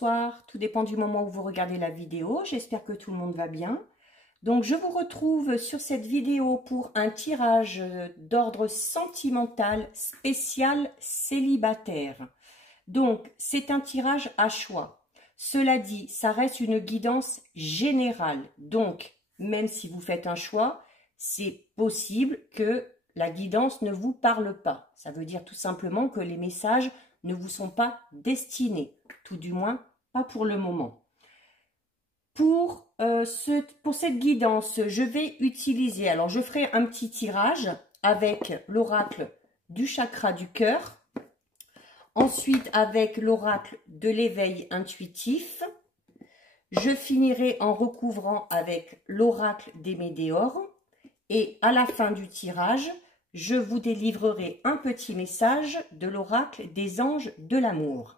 bonsoir, tout dépend du moment où vous regardez la vidéo, j'espère que tout le monde va bien. Donc je vous retrouve sur cette vidéo pour un tirage d'ordre sentimental spécial célibataire. Donc c'est un tirage à choix. Cela dit, ça reste une guidance générale. Donc même si vous faites un choix, c'est possible que la guidance ne vous parle pas. Ça veut dire tout simplement que les messages ne vous sont pas destinés, tout du moins pas pour le moment. Pour cette guidance, je vais utiliser, alors je ferai un petit tirage avec l'oracle du chakra du cœur, ensuite avec l'oracle de l'éveil intuitif, je finirai en recouvrant avec l'oracle des météores et à la fin du tirage, je vous délivrerai un petit message de l'oracle des anges de l'amour.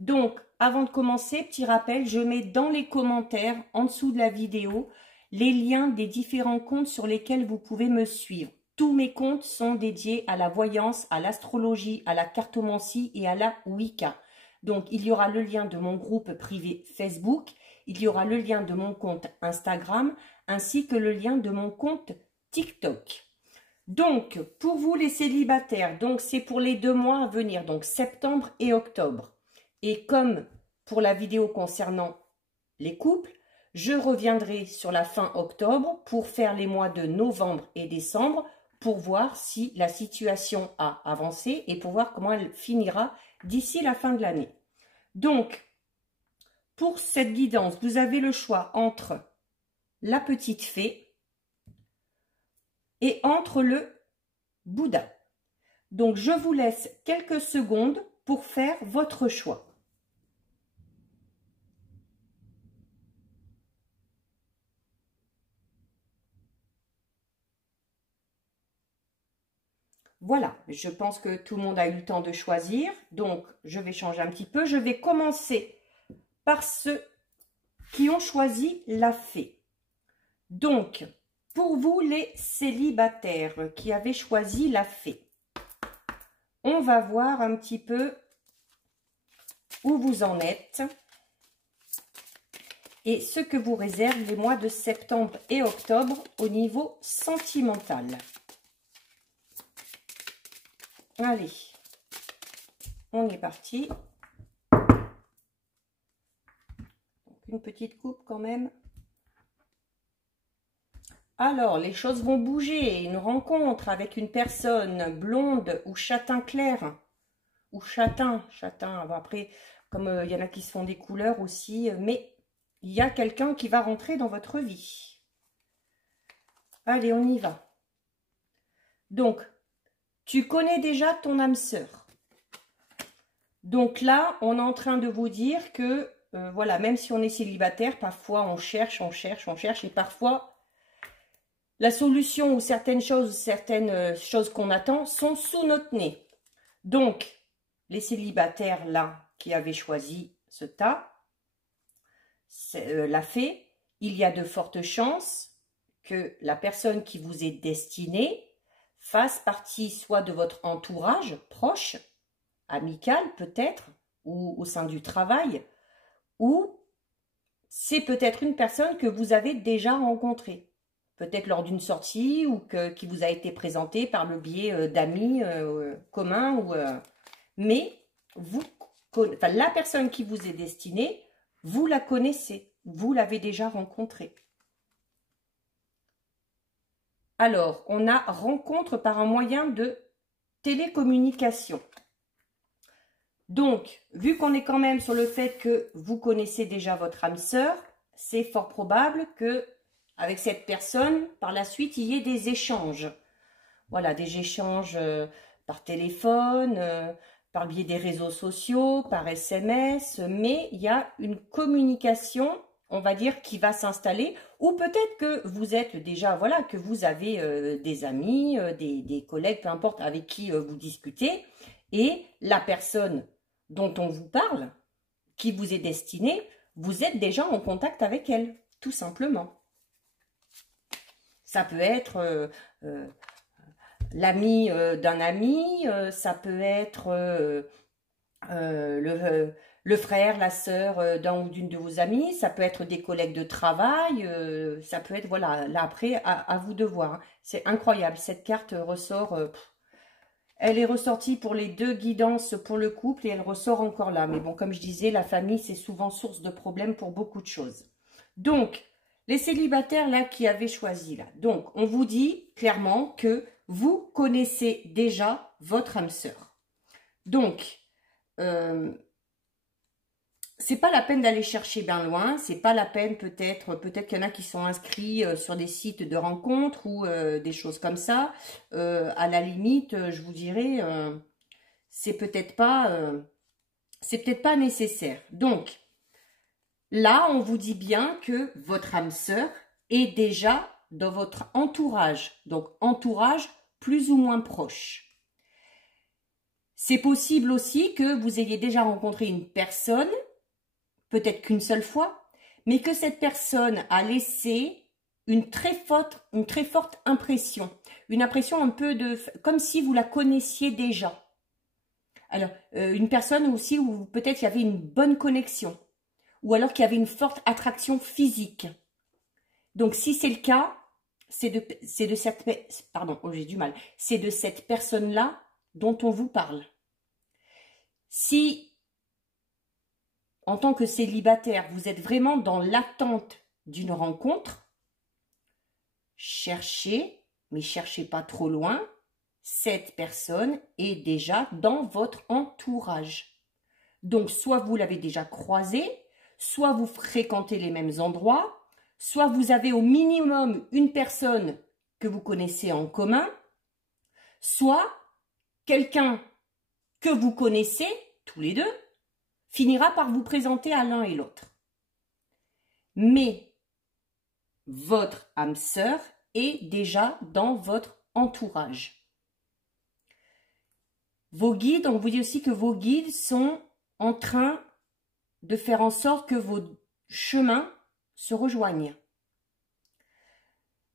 Donc, avant de commencer, petit rappel, je mets dans les commentaires, en dessous de la vidéo, les liens des différents comptes sur lesquels vous pouvez me suivre. Tous mes comptes sont dédiés à la voyance, à l'astrologie, à la cartomancie et à la Wicca. Donc, il y aura le lien de mon groupe privé Facebook, il y aura le lien de mon compte Instagram, ainsi que le lien de mon compte TikTok. Donc, pour vous les célibataires, donc c'est pour les 2 mois à venir, donc septembre et octobre. Et comme pour la vidéo concernant les couples, je reviendrai sur la fin octobre pour faire les mois de novembre et décembre pour voir si la situation a avancé et pour voir comment elle finira d'ici la fin de l'année. Donc, pour cette guidance, vous avez le choix entre la petite fée et entre le Bouddha. Donc, je vous laisse quelques secondes pour faire votre choix. Voilà, je pense que tout le monde a eu le temps de choisir. Donc, je vais changer un petit peu. Je vais commencer par ceux qui ont choisi la fée. Donc, pour vous les célibataires qui avez choisi la fée, on va voir un petit peu où vous en êtes et ce que vous réservent les mois de septembre et octobre au niveau sentimental. Allez, on est parti. Une petite coupe quand même. Alors, les choses vont bouger. Une rencontre avec une personne blonde ou châtain clair. Ou châtain. Après, comme il y en a qui se font des couleurs aussi. Mais il y a quelqu'un qui va rentrer dans votre vie. Allez, on y va. Donc, tu connais déjà ton âme sœur. Donc là, on est en train de vous dire que, voilà, même si on est célibataire, parfois on cherche, et parfois la solution ou certaines choses qu'on attend sont sous notre nez. Donc, les célibataires là qui avaient choisi ce tas, la fée, il y a de fortes chances que la personne qui vous est destinée fasse partie soit de votre entourage proche, amical peut-être, ou au sein du travail, ou c'est peut-être une personne que vous avez déjà rencontrée. Peut-être lors d'une sortie ou qui vous a été présentée par le biais d'amis communs. Mais la personne qui vous est destinée, vous la connaissez, vous l'avez déjà rencontrée. Alors, on a rencontre par un moyen de télécommunication. Donc, vu qu'on est quand même sur le fait que vous connaissez déjà votre âme sœur, c'est fort probable que avec cette personne, par la suite, il y ait des échanges. Voilà, des échanges par téléphone, par le biais des réseaux sociaux, par SMS, mais il y a une communication, on va dire, qui va s'installer. Ou peut-être que vous êtes déjà, voilà, que vous avez des amis, des collègues, peu importe, avec qui vous discutez. Et la personne dont on vous parle, qui vous est destinée, vous êtes déjà en contact avec elle, tout simplement. Ça peut être l'ami d'un ami, ça peut être le frère, la sœur d'un ou d'une de vos amis, ça peut être des collègues de travail, ça peut être, voilà, là après, à vous de voir. Hein. C'est incroyable, cette carte ressort, elle est ressortie pour les deux guidances pour le couple et elle ressort encore là. Mais bon, comme je disais, la famille, c'est souvent source de problèmes pour beaucoup de choses. Donc, les célibataires là qui avaient choisi là. Donc, on vous dit clairement que vous connaissez déjà votre âme sœur. Donc, c'est pas la peine d'aller chercher bien loin, c'est pas la peine peut-être qu'il y en a qui sont inscrits sur des sites de rencontres ou des choses comme ça. À la limite, je vous dirais, c'est peut-être pas nécessaire. Donc, là, on vous dit bien que votre âme sœur est déjà dans votre entourage, donc entourage plus ou moins proche. C'est possible aussi que vous ayez déjà rencontré une personne, peut-être qu'une seule fois, mais que cette personne a laissé une très forte impression. Une impression un peu comme si vous la connaissiez déjà. Alors, une personne aussi où peut-être il y avait une bonne connexion. Ou alors qu'il y avait une forte attraction physique. Donc, si c'est le cas, c'est de cette personne-là dont on vous parle. Si, en tant que célibataire, vous êtes vraiment dans l'attente d'une rencontre, cherchez, mais cherchez pas trop loin, cette personne est déjà dans votre entourage. Donc, soit vous l'avez déjà croisée, soit vous fréquentez les mêmes endroits, soit vous avez au minimum une personne que vous connaissez en commun, soit quelqu'un que vous connaissez, tous les deux, finira par vous présenter à l'un et l'autre. Mais votre âme sœur est déjà dans votre entourage. Vos guides, on vous dit aussi que vos guides sont en train de faire en sorte que vos chemins se rejoignent.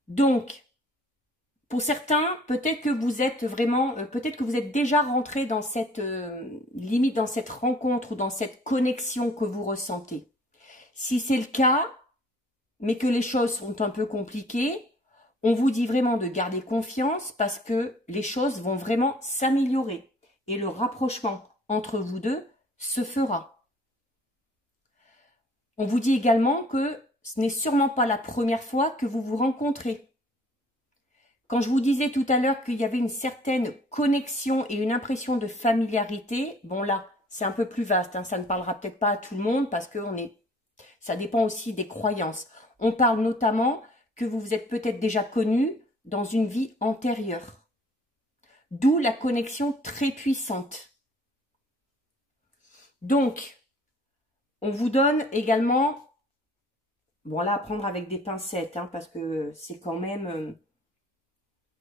Donc, pour certains, peut-être que vous êtes vraiment, peut-être que vous êtes déjà rentré dans cette limite, dans cette rencontre ou dans cette connexion que vous ressentez. Si c'est le cas, mais que les choses sont un peu compliquées, on vous dit vraiment de garder confiance parce que les choses vont vraiment s'améliorer et le rapprochement entre vous deux se fera. On vous dit également que ce n'est sûrement pas la première fois que vous vous rencontrez. Quand je vous disais tout à l'heure qu'il y avait une certaine connexion et une impression de familiarité, bon là, c'est un peu plus vaste, hein, ça ne parlera peut-être pas à tout le monde parce que ça dépend aussi des croyances. On parle notamment que vous vous êtes peut-être déjà connus dans une vie antérieure. D'où la connexion très puissante. Donc, on vous donne également, bon là à prendre avec des pincettes, hein, parce que c'est quand même...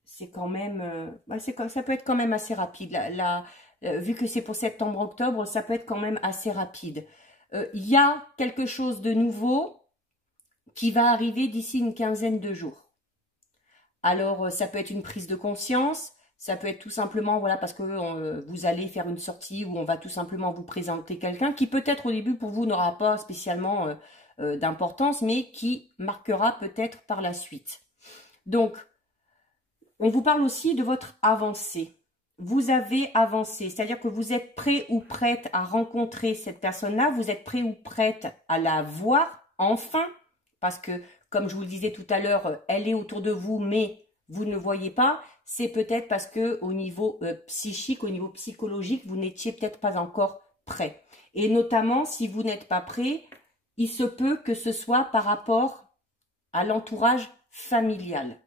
ça peut être quand même assez rapide. Vu que c'est pour septembre-octobre, ça peut être quand même assez rapide. Il y a quelque chose de nouveau qui va arriver d'ici une quinzaine de jours. Alors, ça peut être une prise de conscience, ça peut être tout simplement, voilà, parce que vous allez faire une sortie où on va tout simplement vous présenter quelqu'un qui peut-être au début pour vous n'aura pas spécialement d'importance, mais qui marquera peut-être par la suite. Donc, on vous parle aussi de votre avancée. Vous avez avancé, c'est-à-dire que vous êtes prêt ou prête à rencontrer cette personne-là, vous êtes prêt ou prête à la voir enfin, parce que, comme je vous le disais tout à l'heure, elle est autour de vous, mais vous ne voyez pas. C'est peut-être parce que au niveau psychique, au niveau psychologique, vous n'étiez peut-être pas encore prêt. Et notamment, si vous n'êtes pas prêt, il se peut que ce soit par rapport à l'entourage familial.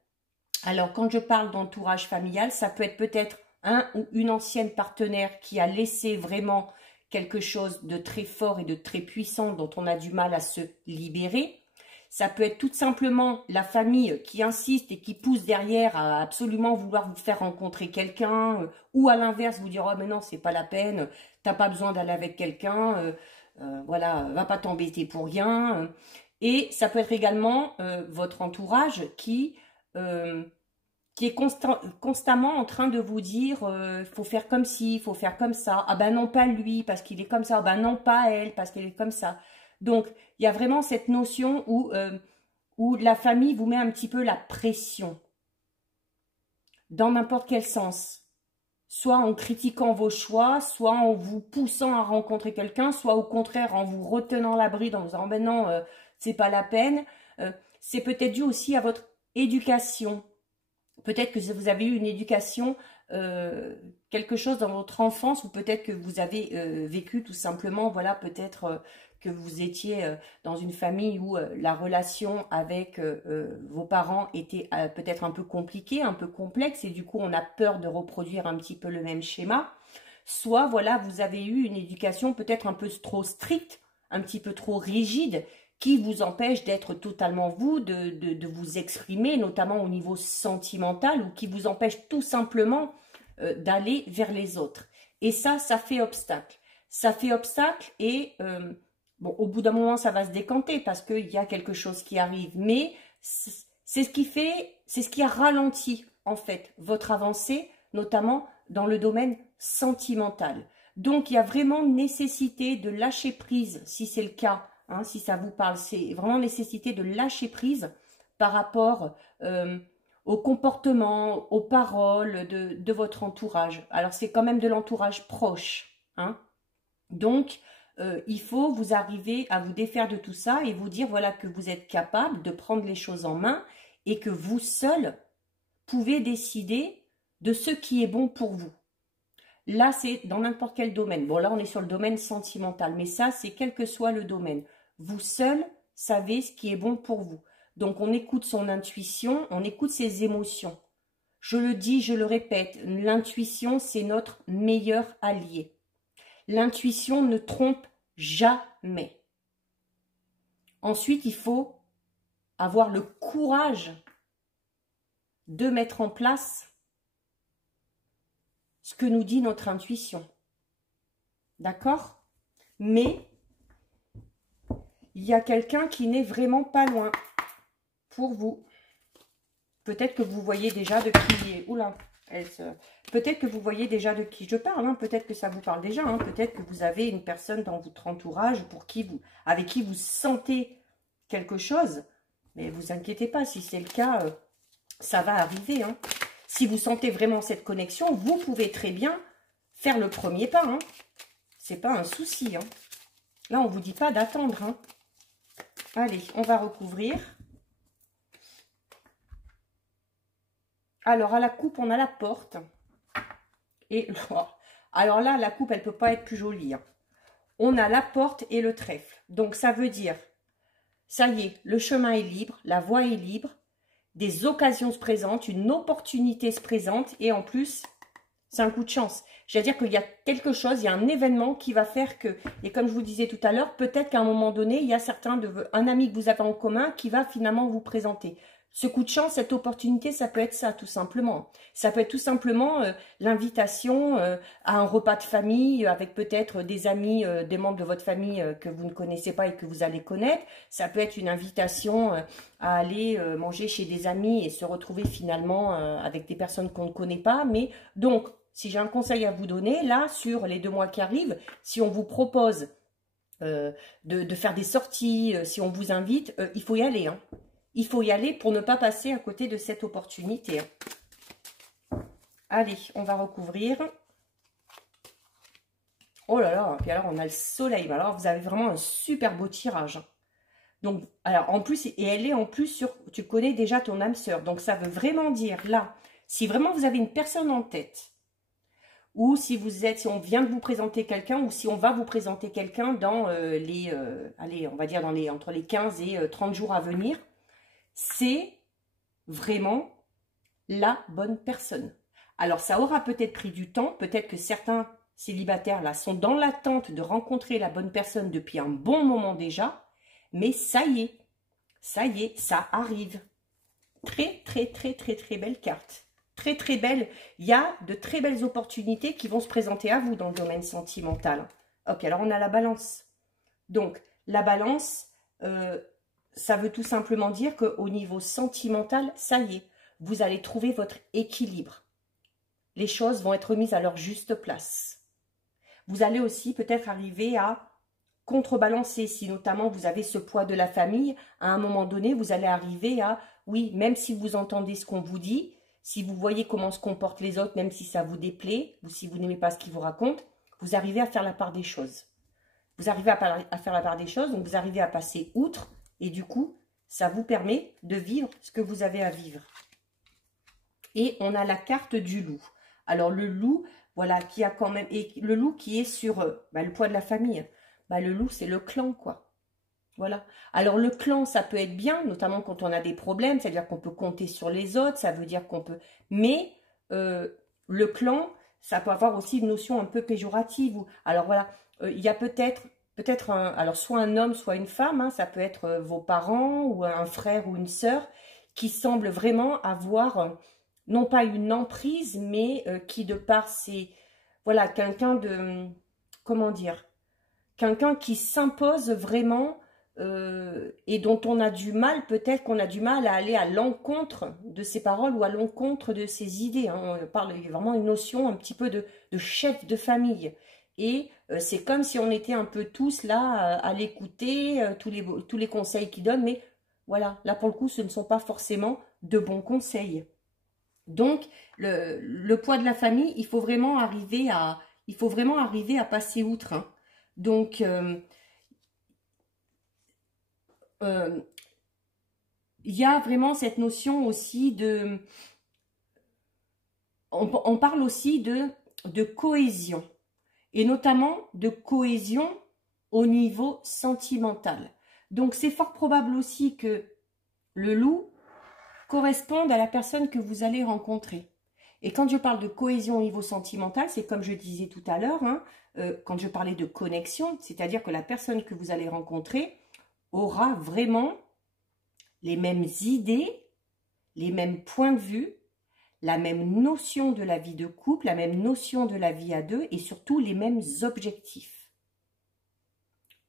Alors, quand je parle d'entourage familial, ça peut être peut-être un ou une ancienne partenaire qui a laissé vraiment quelque chose de très fort et de très puissant dont on a du mal à se libérer. Ça peut être tout simplement la famille qui insiste et qui pousse derrière à absolument vouloir vous faire rencontrer quelqu'un ou à l'inverse vous dire « Oh mais non, c'est pas la peine, t'as pas besoin d'aller avec quelqu'un, voilà, va pas t'embêter pour rien. » Et ça peut être également votre entourage qui qui est constamment en train de vous dire faut faire comme ci, il faut faire comme ça. Ah ben non, pas lui, parce qu'il est comme ça. Ah ben non, pas elle, parce qu'elle est comme ça. Donc, il y a vraiment cette notion où la famille vous met un petit peu la pression, dans n'importe quel sens. Soit en critiquant vos choix, soit en vous poussant à rencontrer quelqu'un, soit au contraire en vous retenant la bride, en vous disant ben non, c'est pas la peine. C'est peut-être dû aussi à votre éducation. Peut-être que vous avez eu une éducation, quelque chose dans votre enfance, ou peut-être que vous avez vécu tout simplement, voilà, peut-être que vous étiez dans une famille où la relation avec vos parents était peut-être un peu compliquée, un peu complexe, et du coup on a peur de reproduire un petit peu le même schéma. Soit, voilà, vous avez eu une éducation peut-être un peu trop stricte, un petit peu trop rigide, qui vous empêche d'être totalement vous, de vous exprimer, notamment au niveau sentimental, ou qui vous empêche tout simplement d'aller vers les autres. Et ça fait obstacle. Ça fait obstacle et, bon, au bout d'un moment, ça va se décanter parce qu'il y a quelque chose qui arrive. Mais c'est ce qui a ralenti, en fait, votre avancée, notamment dans le domaine sentimental. Donc, il y a vraiment nécessité de lâcher prise, si c'est le cas. Hein, si ça vous parle, c'est vraiment nécessité de lâcher prise par rapport au comportement, aux paroles de votre entourage. Alors, c'est quand même de l'entourage proche. Hein. Donc, il faut vous arriver à vous défaire de tout ça et vous dire voilà que vous êtes capable de prendre les choses en main et que vous seul pouvez décider de ce qui est bon pour vous. Là, c'est dans n'importe quel domaine. Bon, là, on est sur le domaine sentimental, mais ça, c'est quel que soit le domaine. Vous seul savez ce qui est bon pour vous. Donc, on écoute son intuition, on écoute ses émotions. Je le dis, je le répète, l'intuition, c'est notre meilleur allié. L'intuition ne trompe jamais. Ensuite, il faut avoir le courage de mettre en place ce que nous dit notre intuition. D'accord? Mais il y a quelqu'un qui n'est vraiment pas loin pour vous. Peut-être que vous voyez déjà de qui... Oula, peut-être que vous voyez déjà de qui je parle. Hein. Peut-être que ça vous parle déjà. Hein. Peut-être que vous avez une personne dans votre entourage avec qui vous sentez quelque chose. Mais vous inquiétez pas, si c'est le cas, ça va arriver. Hein. Si vous sentez vraiment cette connexion, vous pouvez très bien faire le premier pas. Hein. C'est pas un souci. Hein. Là, on ne vous dit pas d'attendre. Hein. Allez, on va recouvrir. Alors, à la coupe, on a la porte. Et alors là, la coupe, elle ne peut pas être plus jolie. Hein. On a la porte et le trèfle. Donc, ça veut dire, ça y est, le chemin est libre, la voie est libre, des occasions se présentent, une opportunité se présente et en plus, c'est un coup de chance. C'est-à-dire qu'il y a quelque chose, il y a un événement qui va faire que, et comme je vous disais tout à l'heure, peut-être qu'à un moment donné, il y a un ami que vous avez en commun qui va finalement vous présenter. Ce coup de chance, cette opportunité, ça peut être ça, tout simplement. Ça peut être tout simplement l'invitation à un repas de famille avec peut-être des amis, des membres de votre famille que vous ne connaissez pas et que vous allez connaître. Ça peut être une invitation à aller manger chez des amis et se retrouver finalement avec des personnes qu'on ne connaît pas. Mais donc, si j'ai un conseil à vous donner, là, sur les 2 mois qui arrivent, si on vous propose de faire des sorties, si on vous invite, il faut y aller, hein. Il faut y aller pour ne pas passer à côté de cette opportunité. Allez, on va recouvrir. Oh là là, puis alors on a le soleil. Alors vous avez vraiment un super beau tirage. Donc, alors en plus, et elle est en plus sur, tu connais déjà ton âme sœur. Donc ça veut vraiment dire là, si vraiment vous avez une personne en tête, ou si on vient de vous présenter quelqu'un, ou si on va vous présenter quelqu'un dans allez, on va dire entre les 15 et 30 jours à venir, c'est vraiment la bonne personne. Alors, ça aura peut-être pris du temps. Peut-être que certains célibataires, là, sont dans l'attente de rencontrer la bonne personne depuis un bon moment déjà. Mais ça y est, ça arrive. Très, très, très, très, très belle carte. Très, très belle. Il y a de très belles opportunités qui vont se présenter à vous dans le domaine sentimental. Ok, alors on a la balance. Donc, la balance... ça veut tout simplement dire qu'au niveau sentimental, ça y est, vous allez trouver votre équilibre. Les choses vont être mises à leur juste place. Vous allez aussi peut-être arriver à contrebalancer, si notamment vous avez ce poids de la famille, à un moment donné, vous allez arriver à, oui, même si vous entendez ce qu'on vous dit, si vous voyez comment se comportent les autres, même si ça vous déplaît, ou si vous n'aimez pas ce qu'ils vous racontent, vous arrivez à faire la part des choses. Vous arrivez à faire la part des choses, donc vous arrivez à passer outre, et du coup, ça vous permet de vivre ce que vous avez à vivre. Et on a la carte du loup. Alors le loup, voilà, qui a quand même, et le loup qui est sur le poids de la famille. Le loup, c'est le clan, quoi. Voilà. Alors le clan, ça peut être bien, notamment quand on a des problèmes, c'est-à-dire qu'on peut compter sur les autres, ça veut dire qu'on peut... Mais le clan, ça peut avoir aussi une notion un peu péjorative. Alors voilà, il y a peut-être alors soit un homme, soit une femme, hein, ça peut être vos parents ou un frère ou une sœur qui semble vraiment avoir, non pas une emprise, mais qui de par ses... Voilà, quelqu'un de... Comment dire? Quelqu'un qui s'impose vraiment et dont on a du mal, peut-être qu'on a du mal à aller à l'encontre de ses paroles ou à l'encontre de ses idées. Hein. On parle vraiment une notion un petit peu de chef de famille. Et c'est comme si on était un peu tous là à l'écouter, tous les conseils qu'il donne. Mais voilà, là pour le coup, ce ne sont pas forcément de bons conseils. Donc, le poids de la famille, il faut vraiment arriver à passer outre. Hein. Donc, il y a vraiment cette notion aussi de... On parle aussi de cohésion. Et notamment de cohésion au niveau sentimental. Donc, c'est fort probable aussi que le loup corresponde à la personne que vous allez rencontrer. Et quand je parle de cohésion au niveau sentimental, c'est comme je disais tout à l'heure, hein, quand je parlais de connexion, c'est-à-dire que la personne que vous allez rencontrer aura vraiment les mêmes idées, les mêmes points de vue, la même notion de la vie de couple, la même notion de la vie à deux et surtout les mêmes objectifs.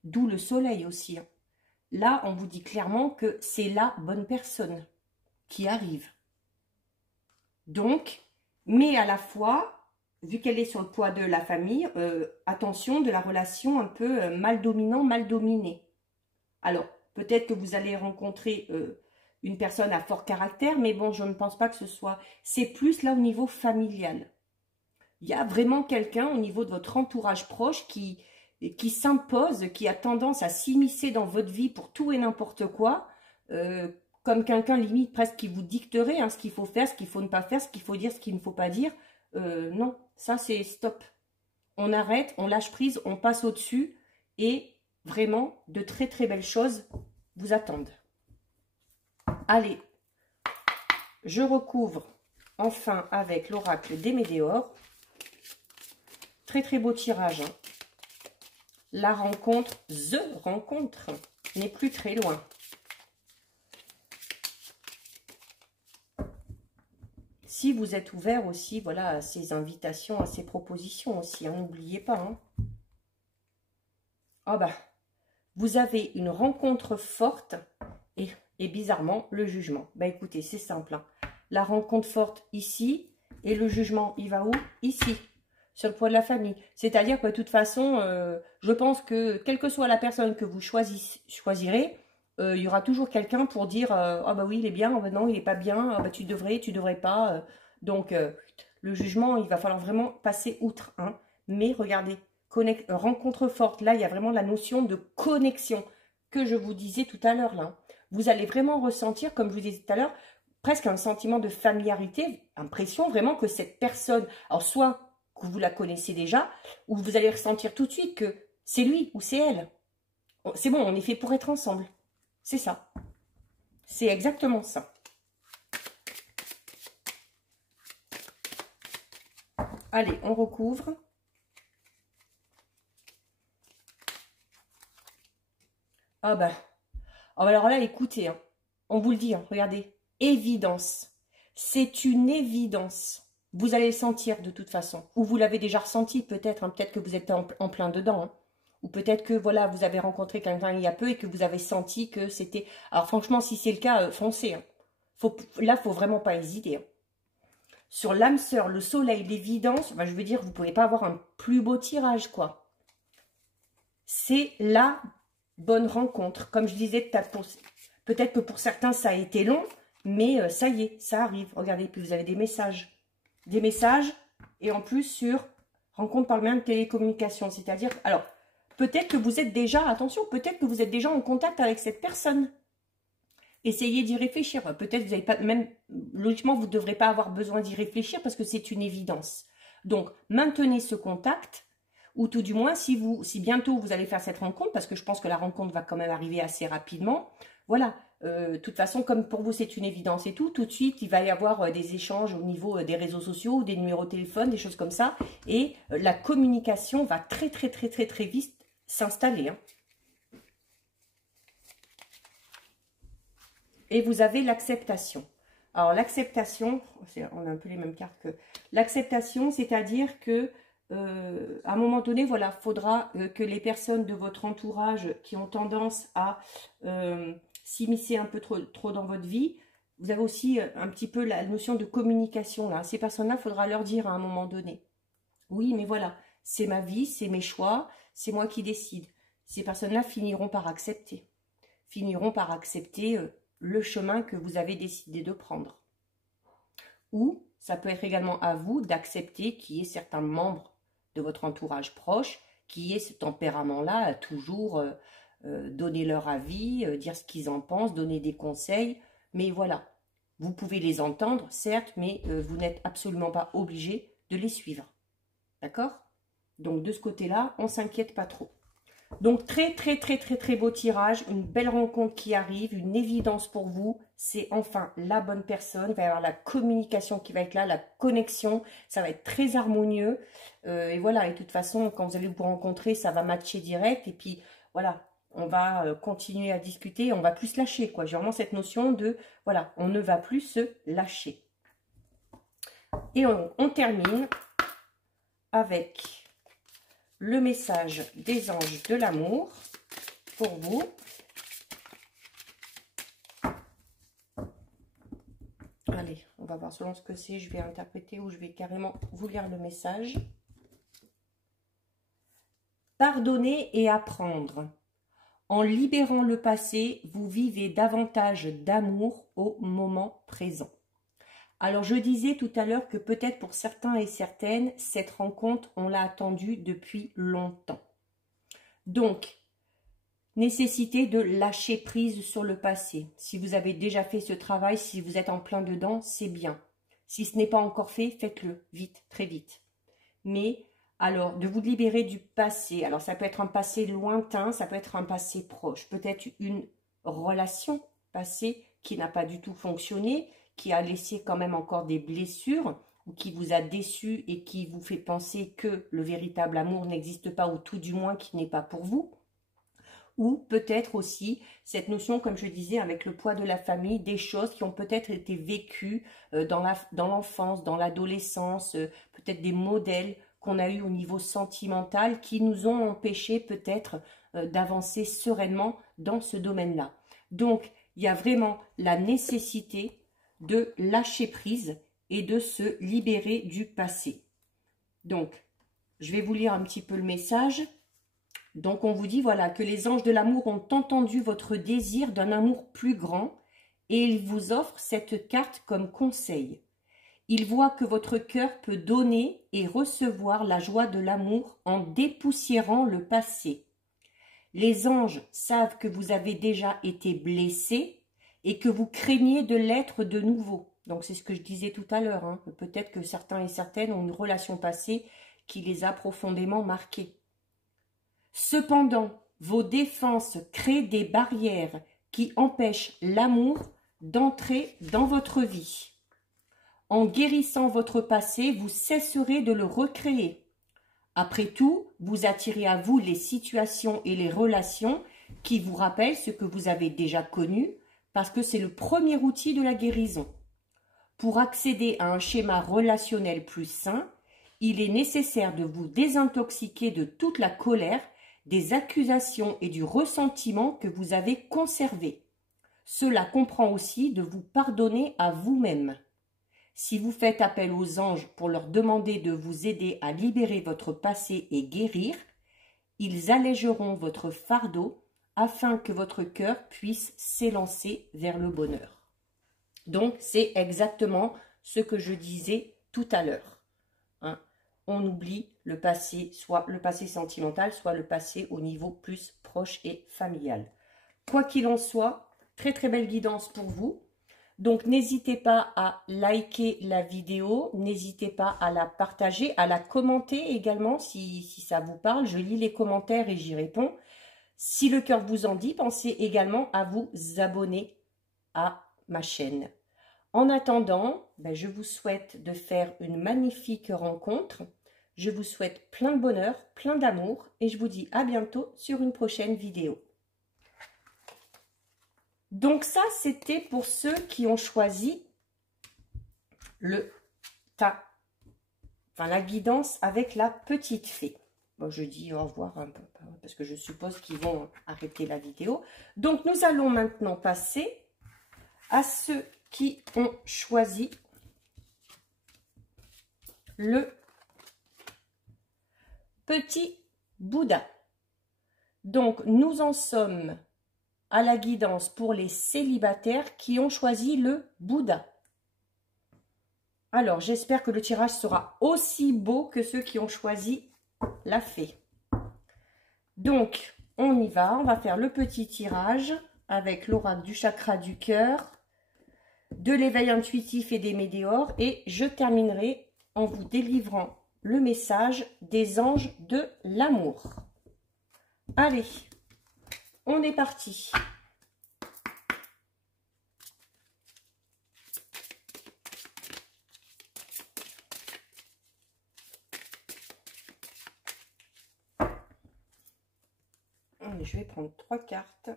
D'où le soleil aussi. Hein. Là, on vous dit clairement que c'est la bonne personne qui arrive. Donc, mais à la fois, vu qu'elle est sur le poids de la famille, attention de la relation un peu mal dominant, mal dominée. Alors, peut-être que vous allez rencontrer une personne à fort caractère, mais bon, je ne pense pas que ce soit... C'est plus là au niveau familial. Il y a vraiment quelqu'un au niveau de votre entourage proche qui s'impose, qui a tendance à s'immiscer dans votre vie pour tout et n'importe quoi, comme quelqu'un limite presque qui vous dicterait hein, ce qu'il faut faire, ce qu'il faut ne pas faire, ce qu'il faut dire, ce qu'il ne faut pas dire. Non, ça c'est stop. On arrête, on lâche prise, on passe au-dessus et vraiment de très très belles choses vous attendent. Allez, je recouvre enfin avec l'oracle des Médéors. Très très beau tirage. Hein. La rencontre, the rencontre, n'est plus très loin. Si vous êtes ouvert aussi, voilà, à ces invitations, à ces propositions aussi, hein, n'oubliez pas. Hein. Oh bah, vous avez une rencontre forte et bizarrement, le jugement. Bah écoutez, c'est simple. Hein. La rencontre forte ici et le jugement, il va où? Ici, sur le poids de la famille. C'est-à-dire que de toute façon, je pense que quelle que soit la personne que vous choisirez, il y aura toujours quelqu'un pour dire ah bah oui, il est bien, oh bah non, il n'est pas bien, ah bah tu devrais pas. Donc, le jugement, il va falloir vraiment passer outre. Hein. Mais regardez, rencontre forte, là, il y a vraiment la notion de connexion que je vous disais tout à l'heure. Là. Vous allez vraiment ressentir, comme je vous disais tout à l'heure, presque un sentiment de familiarité, impression vraiment que cette personne, alors soit que vous la connaissez déjà, ou vous allez ressentir tout de suite que c'est lui ou c'est elle. C'est bon, on est fait pour être ensemble. C'est ça. C'est exactement ça. Allez, on recouvre. Ah bah. Oh, alors là, écoutez, hein, on vous le dit, hein, regardez. Évidence. C'est une évidence. Vous allez le sentir de toute façon. Ou vous l'avez déjà ressenti peut-être. Hein, peut-être que vous êtes en plein dedans. Hein. Ou peut-être que voilà, vous avez rencontré quelqu'un il y a peu et que vous avez senti que c'était... Alors franchement, si c'est le cas, foncez. Hein. Là, il ne faut vraiment pas hésiter. Hein. Sur l'âme sœur, le soleil, l'évidence, je veux dire, vous ne pouvez pas avoir un plus beau tirage, quoi. C'est la bonne rencontre. Comme je disais, peut-être que pour certains, ça a été long, mais ça y est, ça arrive. Regardez, puis vous avez des messages. Des messages, et en plus sur rencontre par le moyen de télécommunication. C'est-à-dire, alors, peut-être que vous êtes déjà, attention, peut-être que vous êtes déjà en contact avec cette personne. Essayez d'y réfléchir. Peut-être vous n'avez pas, même logiquement, vous ne devrez pas avoir besoin d'y réfléchir parce que c'est une évidence. Donc, maintenez ce contact, ou tout du moins, si bientôt vous allez faire cette rencontre, parce que je pense que la rencontre va quand même arriver assez rapidement, voilà. De toute façon, comme pour vous, c'est une évidence et tout de suite, il va y avoir des échanges au niveau des réseaux sociaux, des numéros de téléphone, des choses comme ça, et la communication va très vite s'installer, hein. Et vous avez l'acceptation. Alors, l'acceptation, on a un peu les mêmes cartes que... L'acceptation, c'est-à-dire que, à un moment donné, voilà, faudra que les personnes de votre entourage qui ont tendance à s'immiscer un peu trop dans votre vie, vous avez aussi un petit peu la notion de communication, là. Ces personnes-là, il faudra leur dire à un moment donné. Oui, mais voilà, c'est ma vie, c'est mes choix, c'est moi qui décide. Ces personnes-là finiront par accepter. Finiront par accepter... le chemin que vous avez décidé de prendre. Ou ça peut être également à vous d'accepter qu'il y ait certains membres de votre entourage proche qui aient ce tempérament-là à toujours donner leur avis, dire ce qu'ils en pensent, donner des conseils. Mais voilà, vous pouvez les entendre, certes, mais vous n'êtes absolument pas obligé de les suivre. D'accord? Donc de ce côté-là, on ne s'inquiète pas trop. Donc, très beau tirage, une belle rencontre qui arrive, une évidence pour vous. C'est enfin la bonne personne. Il va y avoir la communication qui va être là, la connexion. Ça va être très harmonieux. Et voilà, et de toute façon, quand vous allez vous rencontrer, ça va matcher direct. Et puis, voilà, on va continuer à discuter. On va plus se lâcher, quoi. J'ai vraiment cette notion de, voilà, on ne va plus se lâcher. Et on termine avec... le message des anges de l'amour pour vous. Allez, on va voir selon ce que c'est. Je vais interpréter ou je vais carrément vous lire le message. Pardonner et apprendre. En libérant le passé, vous vivez davantage d'amour au moment présent. Alors, je disais tout à l'heure que peut-être pour certains et certaines, cette rencontre, on l'a attendue depuis longtemps. Donc, nécessité de lâcher prise sur le passé. Si vous avez déjà fait ce travail, si vous êtes en plein dedans, c'est bien. Si ce n'est pas encore fait, faites-le vite, très vite. Mais, alors, de vous libérer du passé. Alors, ça peut être un passé lointain, ça peut être un passé proche. Peut-être une relation passée qui n'a pas du tout fonctionné, qui a laissé quand même encore des blessures, ou qui vous a déçu et qui vous fait penser que le véritable amour n'existe pas, ou tout du moins qui n'est pas pour vous. Ou peut-être aussi cette notion, comme je disais, avec le poids de la famille, des choses qui ont peut-être été vécues dans l'enfance, dans l'adolescence, peut-être des modèles qu'on a eu au niveau sentimental qui nous ont empêchés peut-être d'avancer sereinement dans ce domaine-là. Donc, il y a vraiment la nécessité de lâcher prise et de se libérer du passé. Donc, je vais vous lire un petit peu le message. Donc, on vous dit, voilà, que les anges de l'amour ont entendu votre désir d'un amour plus grand et ils vous offrent cette carte comme conseil. Ils voient que votre cœur peut donner et recevoir la joie de l'amour en dépoussiérant le passé. Les anges savent que vous avez déjà été blessé et que vous craignez de l'être de nouveau. Donc, c'est ce que je disais tout à l'heure, hein. Peut-être que certains et certaines ont une relation passée qui les a profondément marqués. Cependant, vos défenses créent des barrières qui empêchent l'amour d'entrer dans votre vie. En guérissant votre passé, vous cesserez de le recréer. Après tout, vous attirez à vous les situations et les relations qui vous rappellent ce que vous avez déjà connu, parce que c'est le premier outil de la guérison. Pour accéder à un schéma relationnel plus sain, il est nécessaire de vous désintoxiquer de toute la colère, des accusations et du ressentiment que vous avez conservés. Cela comprend aussi de vous pardonner à vous-même. Si vous faites appel aux anges pour leur demander de vous aider à libérer votre passé et guérir, ils allégeront votre fardeau afin que votre cœur puisse s'élancer vers le bonheur. Donc, c'est exactement ce que je disais tout à l'heure. Hein. On oublie le passé, soit le passé sentimental, soit le passé au niveau plus proche et familial. Quoi qu'il en soit, très très belle guidance pour vous. Donc, n'hésitez pas à liker la vidéo, n'hésitez pas à la partager, à la commenter également si ça vous parle. Je lis les commentaires et j'y réponds. Si le cœur vous en dit, pensez également à vous abonner à ma chaîne. En attendant, je vous souhaite de faire une magnifique rencontre. Je vous souhaite plein de bonheur, plein d'amour et je vous dis à bientôt sur une prochaine vidéo. Donc ça, c'était pour ceux qui ont choisi la guidance avec la petite fée. Bon, je dis au revoir un peu, parce que je suppose qu'ils vont arrêter la vidéo. Donc, nous allons maintenant passer à ceux qui ont choisi le petit Bouddha. Donc, nous en sommes à la guidance pour les célibataires qui ont choisi le Bouddha. Alors, j'espère que le tirage sera aussi beau que ceux qui ont choisi la fée. Donc, on y va. On va faire le petit tirage avec l'oracle du chakra du cœur, de l'éveil intuitif et des météores. Et je terminerai en vous délivrant le message des anges de l'amour. Allez, on est parti. Je vais prendre 3 cartes.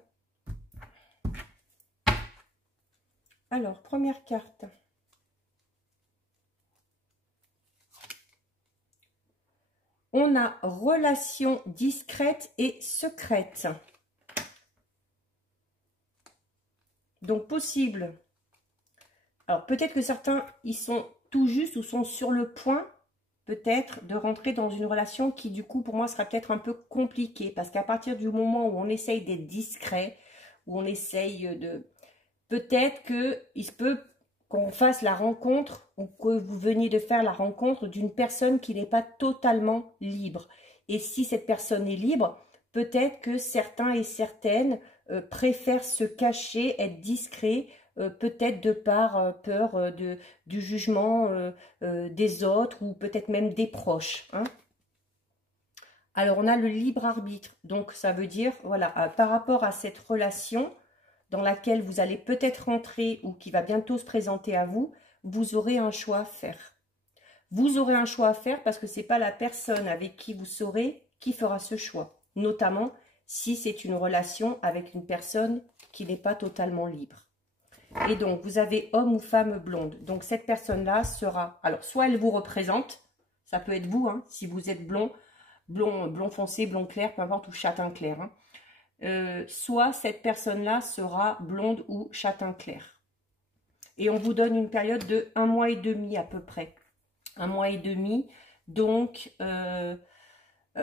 Alors, première carte. On a relation discrète et secrète. Donc, possible. Alors, peut-être que certains, ils sont tout juste ou sont sur le point, peut-être, de rentrer dans une relation qui, du coup, pour moi, sera peut-être un peu compliquée. Parce qu'à partir du moment où on essaye d'être discret, où on essaye de... Peut-être qu'il se peut qu'on fasse la rencontre ou que vous veniez de faire la rencontre d'une personne qui n'est pas totalement libre. Et si cette personne est libre, peut-être que certains et certaines préfèrent se cacher, être discrets, peut-être de par peur du jugement des autres ou peut-être même des proches. Hein. Alors, on a le libre arbitre. Donc, ça veut dire, voilà, par rapport à cette relation dans laquelle vous allez peut-être rentrer ou qui va bientôt se présenter à vous, vous aurez un choix à faire. Vous aurez un choix à faire parce que ce n'est pas la personne avec qui vous serez qui fera ce choix. Notamment si c'est une relation avec une personne qui n'est pas totalement libre. Et donc, vous avez homme ou femme blonde. Donc, cette personne-là sera... Alors, soit elle vous représente, ça peut être vous, hein, si vous êtes blond foncé, blond clair, peu importe, ou châtain clair. Hein. Soit cette personne-là sera blonde ou châtain clair. Et on vous donne une période de 1 mois et demi à peu près. 1 mois et demi. Donc,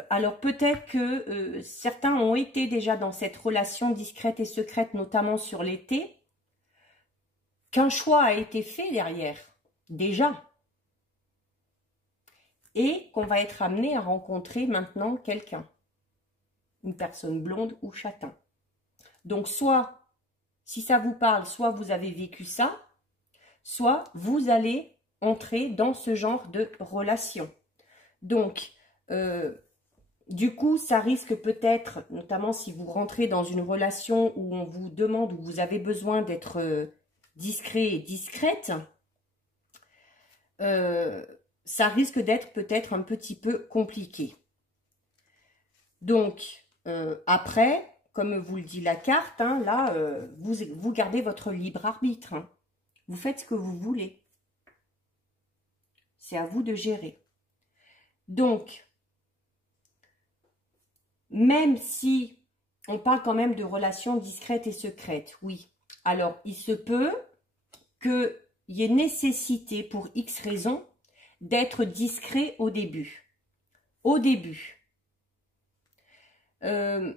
alors peut-être que certains ont été déjà dans cette relation discrète et secrète, notamment sur l'été, qu'un choix a été fait derrière, déjà. Et qu'on va être amené à rencontrer maintenant quelqu'un. Une personne blonde ou châtain. Donc, soit, si ça vous parle, soit vous avez vécu ça, soit vous allez entrer dans ce genre de relation. Donc, du coup, ça risque peut-être, notamment si vous rentrez dans une relation où on vous demande, où vous avez besoin d'être discret et discrète, ça risque d'être peut-être un petit peu compliqué. Donc, après, comme vous le dit la carte, hein, là, vous gardez votre libre arbitre. Hein. Vous faites ce que vous voulez. C'est à vous de gérer. Donc, même si on parle quand même de relations discrètes et secrètes, oui, Alors, il se peut qu'il y ait nécessité, pour X raisons, d'être discret au début. Au début. On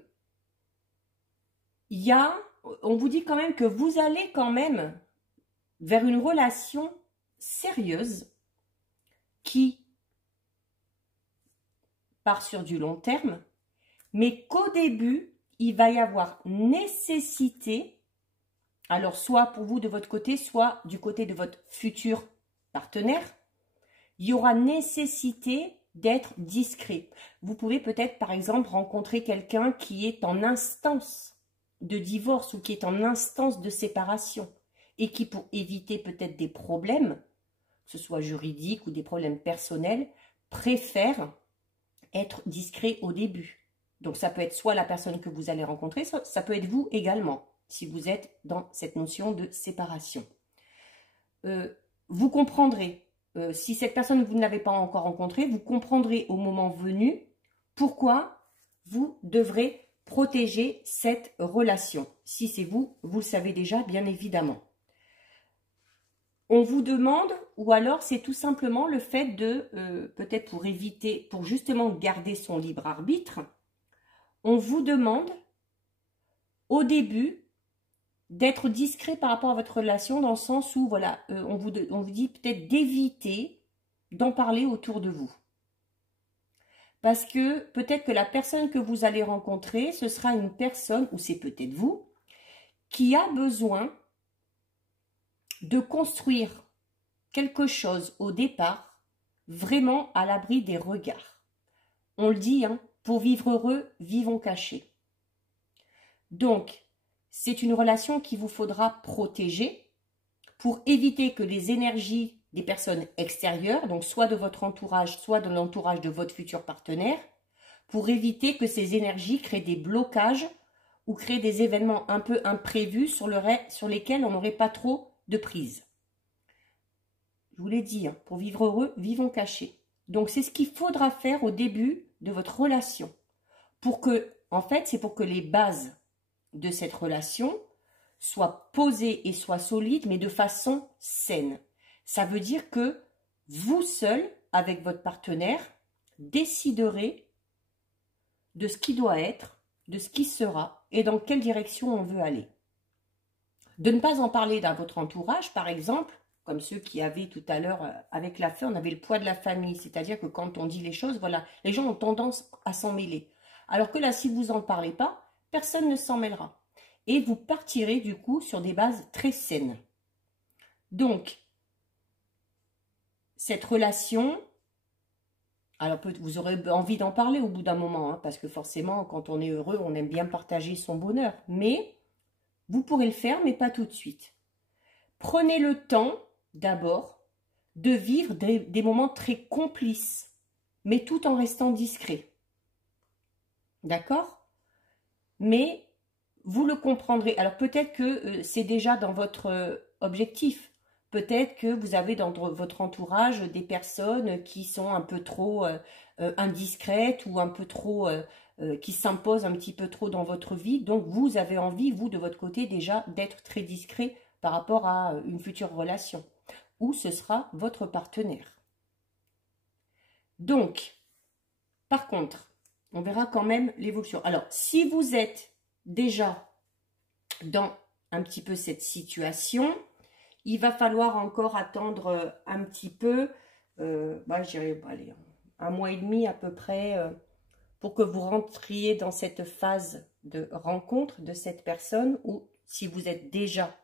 vous dit quand même que vous allez quand même vers une relation sérieuse qui part sur du long terme, mais qu'au début, il va y avoir nécessité, alors soit pour vous de votre côté, soit du côté de votre futur partenaire, il y aura nécessité d'être discret. Vous pouvez peut-être par exemple rencontrer quelqu'un qui est en instance de divorce ou qui est en instance de séparation et qui, pour éviter peut-être des problèmes, que ce soit juridiques ou des problèmes personnels, préfère être discret au début. Donc ça peut être soit la personne que vous allez rencontrer, ça peut être vous également, si vous êtes dans cette notion de séparation. Vous comprendrez, si cette personne vous ne l'avez pas encore rencontrée, vous comprendrez au moment venu pourquoi vous devrez protéger cette relation. Si c'est vous, vous le savez déjà, bien évidemment. On vous demande, ou alors c'est tout simplement le fait de, peut-être pour éviter, pour justement garder son libre arbitre, on vous demande au début d'être discret par rapport à votre relation, dans le sens où, voilà, on vous dit peut-être d'éviter d'en parler autour de vous. Parce que peut-être que la personne que vous allez rencontrer, ce sera une personne, ou c'est peut-être vous, qui a besoin de construire quelque chose au départ, vraiment à l'abri des regards. On le dit, hein, pour vivre heureux, vivons cachés. Donc, c'est une relation qu'il vous faudra protéger pour éviter que les énergies des personnes extérieures, donc soit de votre entourage, soit de l'entourage de votre futur partenaire, pour éviter que ces énergies créent des blocages ou créent des événements un peu imprévus sur lesquels on n'aurait pas trop de prise. Je vous l'ai dit, hein, pour vivre heureux, vivons cachés. Donc, c'est ce qu'il faudra faire au début de votre relation. Pour que, en fait, c'est pour que les bases de cette relation soient posées et soient solides, mais de façon saine. Ça veut dire que vous seul, avec votre partenaire, déciderez de ce qui doit être, de ce qui sera et dans quelle direction on veut aller. De ne pas en parler dans votre entourage, par exemple, comme ceux qui avaient tout à l'heure avec la fée, on avait le poids de la famille, c'est-à-dire que quand on dit les choses, voilà, les gens ont tendance à s'en mêler. Alors que là, si vous n'en parlez pas, personne ne s'en mêlera. Et vous partirez du coup sur des bases très saines. Donc, cette relation, alors vous aurez envie d'en parler au bout d'un moment, hein, parce que forcément, quand on est heureux, on aime bien partager son bonheur. Mais vous pourrez le faire, mais pas tout de suite. Prenez le temps, d'abord, de vivre des moments très complices, mais tout en restant discret. D'accord? Mais vous le comprendrez. Alors peut-être que c'est déjà dans votre objectif. Peut-être que vous avez dans votre entourage des personnes qui sont un peu trop indiscrètes ou un peu trop, qui s'imposent un petit peu trop dans votre vie. Donc vous avez envie, vous de votre côté déjà, d'être très discret par rapport à une future relation. Ou ce sera votre partenaire. Donc, par contre, on verra quand même l'évolution. Alors, si vous êtes déjà dans un petit peu cette situation, il va falloir encore attendre un petit peu, je dirais, allez, 1 mois et demi à peu près, pour que vous rentriez dans cette phase de rencontre de cette personne, ou si vous êtes déjà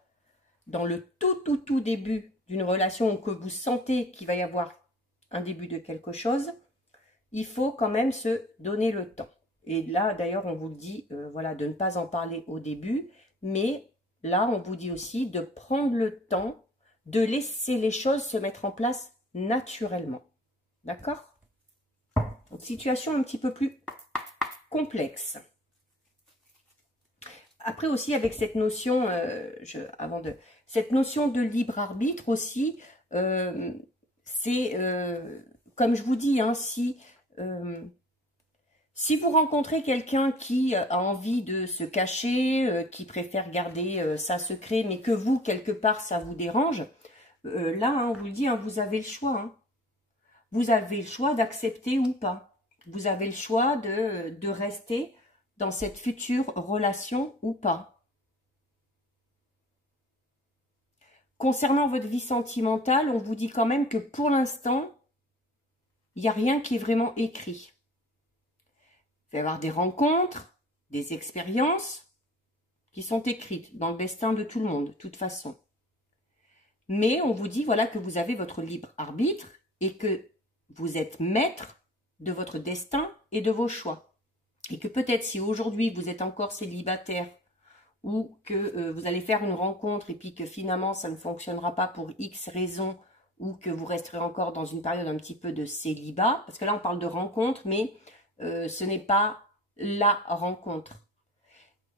dans le tout début d'une relation, ou que vous sentez qu'il va y avoir un début de quelque chose, il faut quand même se donner le temps. Et là, d'ailleurs, on vous dit, voilà, de ne pas en parler au début, mais là, on vous dit aussi de prendre le temps, de laisser les choses se mettre en place naturellement. D'accord? Donc, situation un petit peu plus complexe. Après aussi, avec cette notion, cette notion de libre arbitre aussi, c'est, comme je vous dis, hein, si Si vous rencontrez quelqu'un qui a envie de se cacher, qui préfère garder ça secret, mais que vous, quelque part, ça vous dérange, là, hein, on vous le dit, hein, vous avez le choix. Hein. Vous avez le choix d'accepter ou pas. Vous avez le choix de rester dans cette future relation ou pas. Concernant votre vie sentimentale, on vous dit quand même que pour l'instant, il n'y a rien qui est vraiment écrit. Il va y avoir des rencontres, des expériences qui sont écrites dans le destin de tout le monde, de toute façon. Mais on vous dit voilà que vous avez votre libre arbitre et que vous êtes maître de votre destin et de vos choix. Et que peut-être si aujourd'hui vous êtes encore célibataire ou que vous allez faire une rencontre et puis que finalement ça ne fonctionnera pas pour X raisons ou que vous resterez encore dans une période un petit peu de célibat, parce que là on parle de rencontre, mais ce n'est pas la rencontre.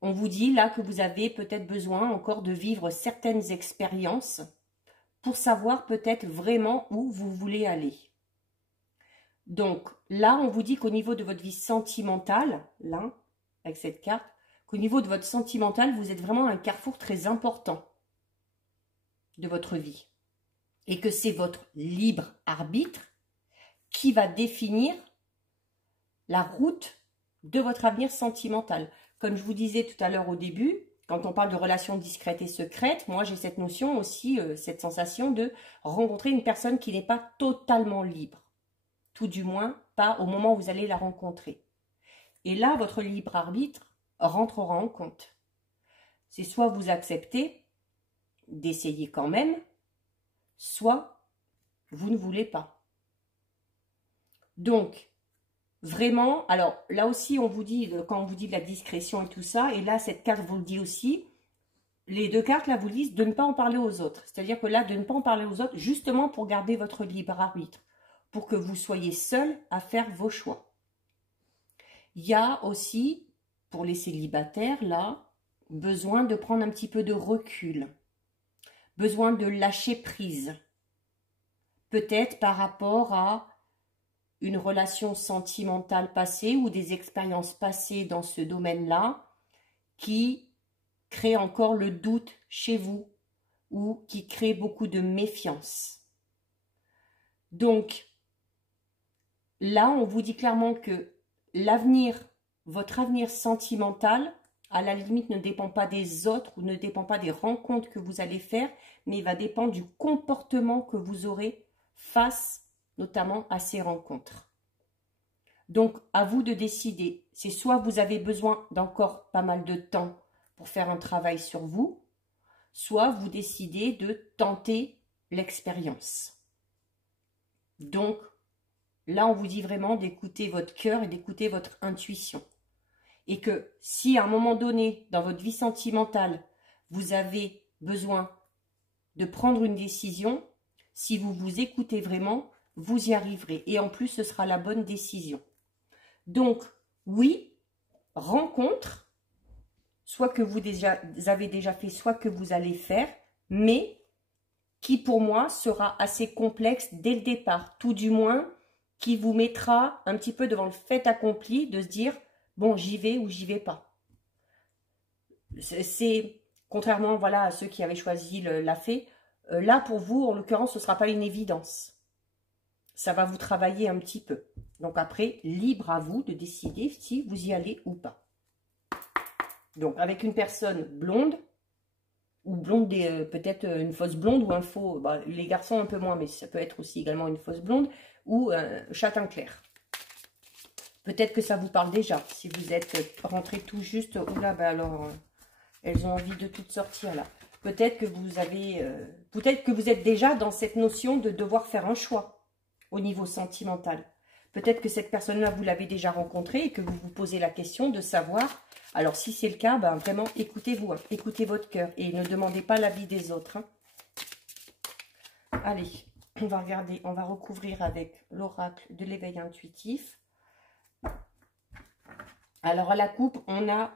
On vous dit là que vous avez peut-être besoin encore de vivre certaines expériences pour savoir peut-être vraiment où vous voulez aller. Donc là, on vous dit qu'au niveau de votre vie sentimentale, là, avec cette carte, qu'au niveau de votre sentimental, vous êtes vraiment à un carrefour très important de votre vie. Et que c'est votre libre arbitre qui va définir la route de votre avenir sentimental. Comme je vous disais tout à l'heure au début, quand on parle de relations discrètes et secrètes, moi j'ai cette notion aussi, cette sensation de rencontrer une personne qui n'est pas totalement libre. Tout du moins, pas au moment où vous allez la rencontrer. Et là, votre libre arbitre rentrera en compte. C'est soit vous acceptez d'essayer quand même, soit vous ne voulez pas. Donc, vraiment, alors là aussi on vous dit, quand on vous dit de la discrétion et tout ça, et là cette carte vous le dit aussi, les deux cartes là vous disent de ne pas en parler aux autres. C'est-à-dire que là, de ne pas en parler aux autres, justement pour garder votre libre arbitre, pour que vous soyez seul à faire vos choix. Il y a aussi, pour les célibataires là, besoin de prendre un petit peu de recul, besoin de lâcher prise, peut-être par rapport à une relation sentimentale passée ou des expériences passées dans ce domaine-là qui créent encore le doute chez vous ou qui créent beaucoup de méfiance. Donc, là, on vous dit clairement que l'avenir, votre avenir sentimental, à la limite, ne dépend pas des autres ou ne dépend pas des rencontres que vous allez faire, mais va dépendre du comportement que vous aurez face notamment à ces rencontres. Donc, à vous de décider. C'est soit vous avez besoin d'encore pas mal de temps pour faire un travail sur vous, soit vous décidez de tenter l'expérience. Donc, là, on vous dit vraiment d'écouter votre cœur et d'écouter votre intuition. Et que si à un moment donné, dans votre vie sentimentale, vous avez besoin de prendre une décision, si vous vous écoutez vraiment, vous y arriverez. Et en plus, ce sera la bonne décision. Donc, oui, rencontre, soit que vous avez déjà fait, soit que vous allez faire, mais qui pour moi sera assez complexe dès le départ. Tout du moins, qui vous mettra un petit peu devant le fait accompli de se dire, bon, j'y vais ou j'y vais pas. C'est, contrairement voilà, à ceux qui avaient choisi la fée, là pour vous, en l'occurrence, ce ne sera pas une évidence. Ça va vous travailler un petit peu. Donc après, libre à vous de décider si vous y allez ou pas. Donc avec une personne blonde, ou blonde, peut-être une fausse blonde ou un faux, bah, les garçons un peu moins, mais ça peut être aussi également une fausse blonde, ou châtain clair. Peut-être que ça vous parle déjà, si vous êtes rentré tout juste, oula, bah alors, elles ont envie de toutes sortir là. Peut-être que vous avez, peut-être que vous êtes déjà dans cette notion de devoir faire un choix au niveau sentimental. Peut-être que cette personne-là, vous l'avez déjà rencontrée et que vous vous posez la question de savoir. Alors, si c'est le cas, ben, vraiment, écoutez-vous, hein, écoutez votre cœur et ne demandez pas l'avis des autres. Hein. Allez, on va regarder, on va recouvrir avec l'oracle de l'éveil intuitif. Alors, à la coupe, on a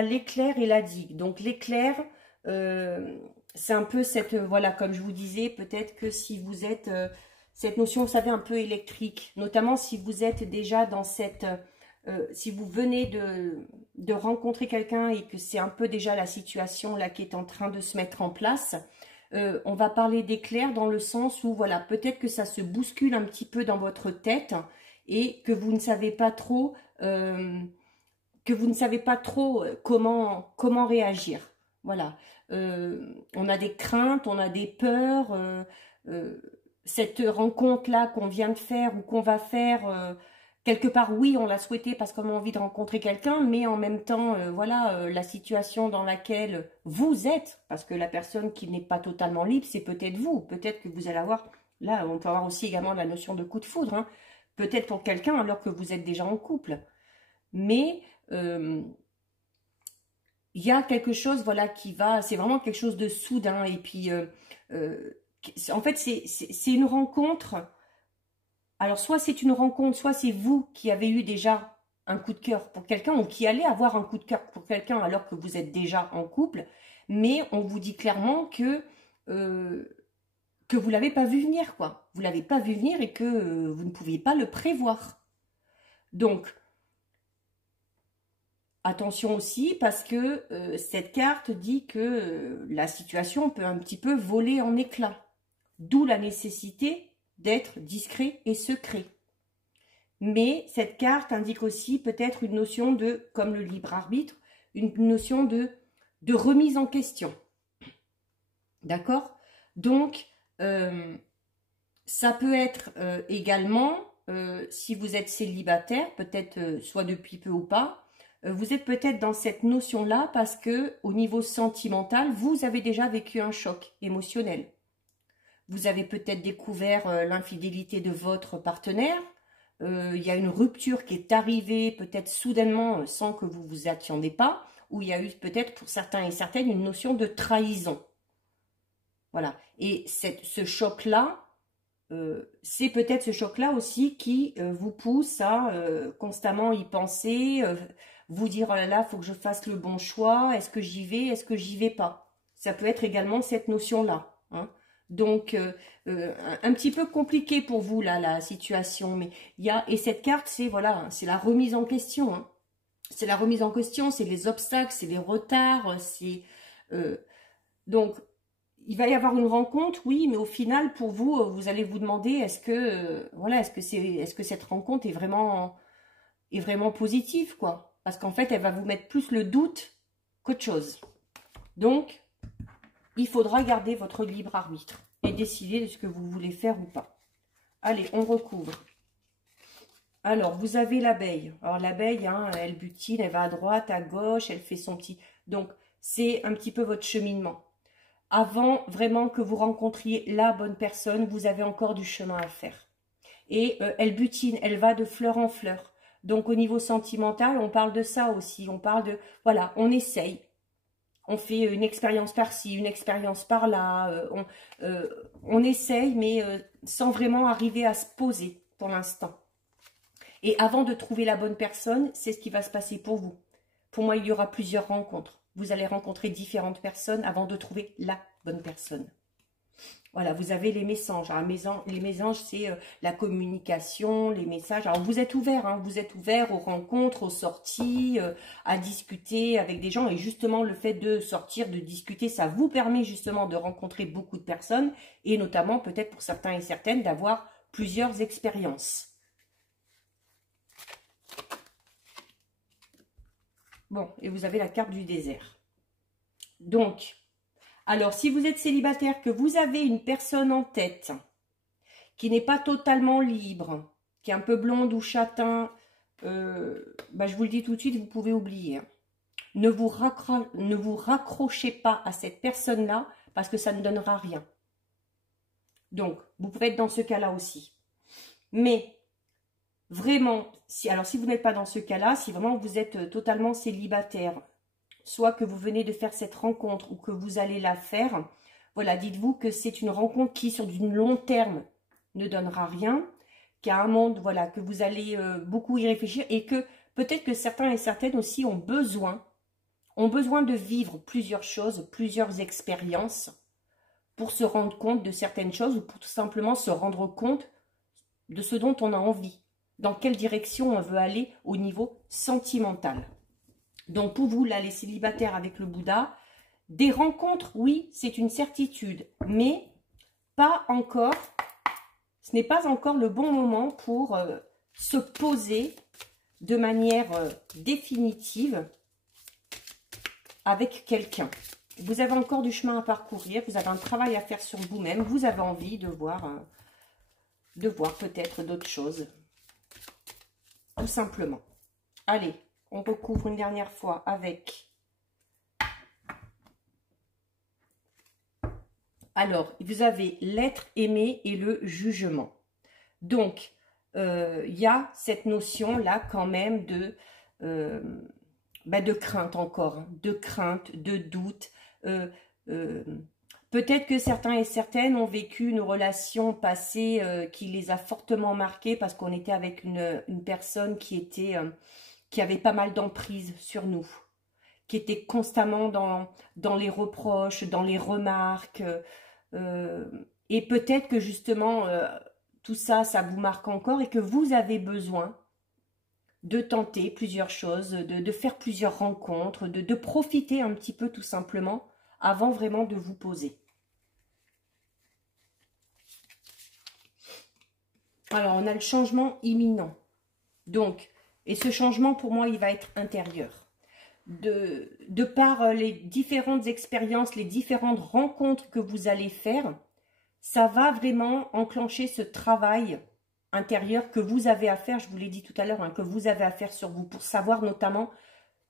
l'éclair et la digue. Donc, l'éclair, c'est un peu cette, voilà, comme je vous disais, peut-être que si vous êtes cette notion, vous savez, un peu électrique, notamment si vous êtes déjà dans cette... si vous venez de rencontrer quelqu'un et que c'est un peu déjà la situation là qui est en train de se mettre en place, on va parler d'éclair dans le sens où, voilà, peut-être que ça se bouscule un petit peu dans votre tête et que vous ne savez pas trop, comment réagir. Voilà. On a des craintes, on a des peurs. Cette rencontre-là qu'on vient de faire ou qu'on va faire, quelque part, oui, on l'a souhaité parce qu'on a envie de rencontrer quelqu'un, mais en même temps, voilà, la situation dans laquelle vous êtes, parce que la personne qui n'est pas totalement libre, c'est peut-être vous. Peut-être que vous allez avoir, là, on peut avoir aussi également la notion de coup de foudre, hein, peut-être pour quelqu'un alors que vous êtes déjà en couple. Mais il y a quelque chose, voilà, qui va, c'est vraiment quelque chose de soudain. Et puis, en fait, c'est une rencontre. Alors, soit c'est une rencontre, soit c'est vous qui avez eu déjà un coup de cœur pour quelqu'un ou qui allez avoir un coup de cœur pour quelqu'un alors que vous êtes déjà en couple. Mais on vous dit clairement que vous ne l'avez pas vu venir, quoi. Vous ne l'avez pas vu venir et que vous ne pouviez pas le prévoir. Donc, attention aussi parce que cette carte dit que la situation peut un petit peu voler en éclats. D'où la nécessité d'être discret et secret. Mais cette carte indique aussi peut-être une notion de, comme le libre arbitre, une notion de remise en question. D'accord? Donc, ça peut être également, si vous êtes célibataire, peut-être soit depuis peu ou pas, vous êtes peut-être dans cette notion-là parce que au niveau sentimental, vous avez déjà vécu un choc émotionnel. Vous avez peut-être découvert l'infidélité de votre partenaire. Il y a une rupture qui est arrivée peut-être soudainement sans que vous vous attendiez pas. Ou il y a eu peut-être pour certains et certaines une notion de trahison. Voilà. Et ce choc-là, c'est peut-être ce choc-là aussi qui vous pousse à constamment y penser, vous dire oh là là, il faut que je fasse le bon choix, est-ce que j'y vais, est-ce que j'y vais pas. Ça peut être également cette notion-là. Hein. Donc, un petit peu compliqué pour vous, là, la situation. Mais il y a, et cette carte, c'est voilà, c'est la remise en question. Hein. C'est la remise en question, c'est les obstacles, c'est les retards, c'est... donc, il va y avoir une rencontre, oui, mais au final, pour vous, vous allez vous demander, est-ce que, voilà, est-ce que cette rencontre est vraiment positive, quoi. Parce qu'en fait, elle va vous mettre plus le doute qu'autre chose. Donc, il faudra garder votre libre arbitre et décider de ce que vous voulez faire ou pas. Allez, on recouvre. Alors, vous avez l'abeille. Alors, l'abeille, hein, elle butine, elle va à droite, à gauche, elle fait son petit... Donc, c'est un petit peu votre cheminement. Avant vraiment que vous rencontriez la bonne personne, vous avez encore du chemin à faire. Et elle butine, elle va de fleur en fleur. Donc, au niveau sentimental, on parle de ça aussi. On parle de... Voilà, on essaye. On fait une expérience par-ci, une expérience par-là. On essaye, mais sans vraiment arriver à se poser pour l'instant. Et avant de trouver la bonne personne, c'est ce qui va se passer pour vous. Pour moi, il y aura plusieurs rencontres. Vous allez rencontrer différentes personnes avant de trouver la bonne personne. Voilà, vous avez les messages. Alors, les messages, c'est la communication, les messages. Alors, vous êtes ouvert, hein, vous êtes ouvert aux rencontres, aux sorties, à discuter avec des gens. Et justement, le fait de sortir, de discuter, ça vous permet justement de rencontrer beaucoup de personnes. Et notamment, peut-être pour certains et certaines, d'avoir plusieurs expériences. Bon, et vous avez la carte du désert. Donc, alors si vous êtes célibataire, que vous avez une personne en tête qui n'est pas totalement libre, qui est un peu blonde ou châtain, je vous le dis tout de suite, vous pouvez oublier. Hein. Ne vous raccrochez pas à cette personne-là parce que ça ne donnera rien. Donc, vous pouvez être dans ce cas-là aussi. Mais... vraiment, si vous n'êtes pas dans ce cas-là, si vraiment vous êtes totalement célibataire, soit que vous venez de faire cette rencontre ou que vous allez la faire, voilà, dites-vous que c'est une rencontre qui, sur du long terme, ne donnera rien, qu'à un monde, voilà, que vous allez beaucoup y réfléchir et que peut-être que certains et certaines aussi ont besoin de vivre plusieurs choses, plusieurs expériences pour se rendre compte de certaines choses ou pour tout simplement se rendre compte de ce dont on a envie, dans quelle direction on veut aller au niveau sentimental. Donc pour vous, là, les célibataires avec le Bouddha, des rencontres, oui, c'est une certitude, mais pas encore, ce n'est pas encore le bon moment pour se poser de manière définitive avec quelqu'un. Vous avez encore du chemin à parcourir, vous avez un travail à faire sur vous-même, vous avez envie de voir peut-être d'autres choses, tout simplement. Allez, on recouvre une dernière fois avec... Alors, vous avez l'être aimé et le jugement. Donc, il y a cette notion-là quand même de crainte encore, hein, de crainte, de doute. Peut-être que certains et certaines ont vécu une relation passée qui les a fortement marqués parce qu'on était avec une personne qui avait pas mal d'emprise sur nous, qui était constamment dans les reproches, dans les remarques. Et peut-être que justement, tout ça, ça vous marque encore et que vous avez besoin de tenter plusieurs choses, de faire plusieurs rencontres, de profiter un petit peu tout simplement avant vraiment de vous poser. Alors, on a le changement imminent. Donc, et ce changement, pour moi, il va être intérieur. De par les différentes expériences, les différentes rencontres que vous allez faire, ça va vraiment enclencher ce travail intérieur que vous avez à faire, je vous l'ai dit tout à l'heure, hein, que vous avez à faire sur vous pour savoir notamment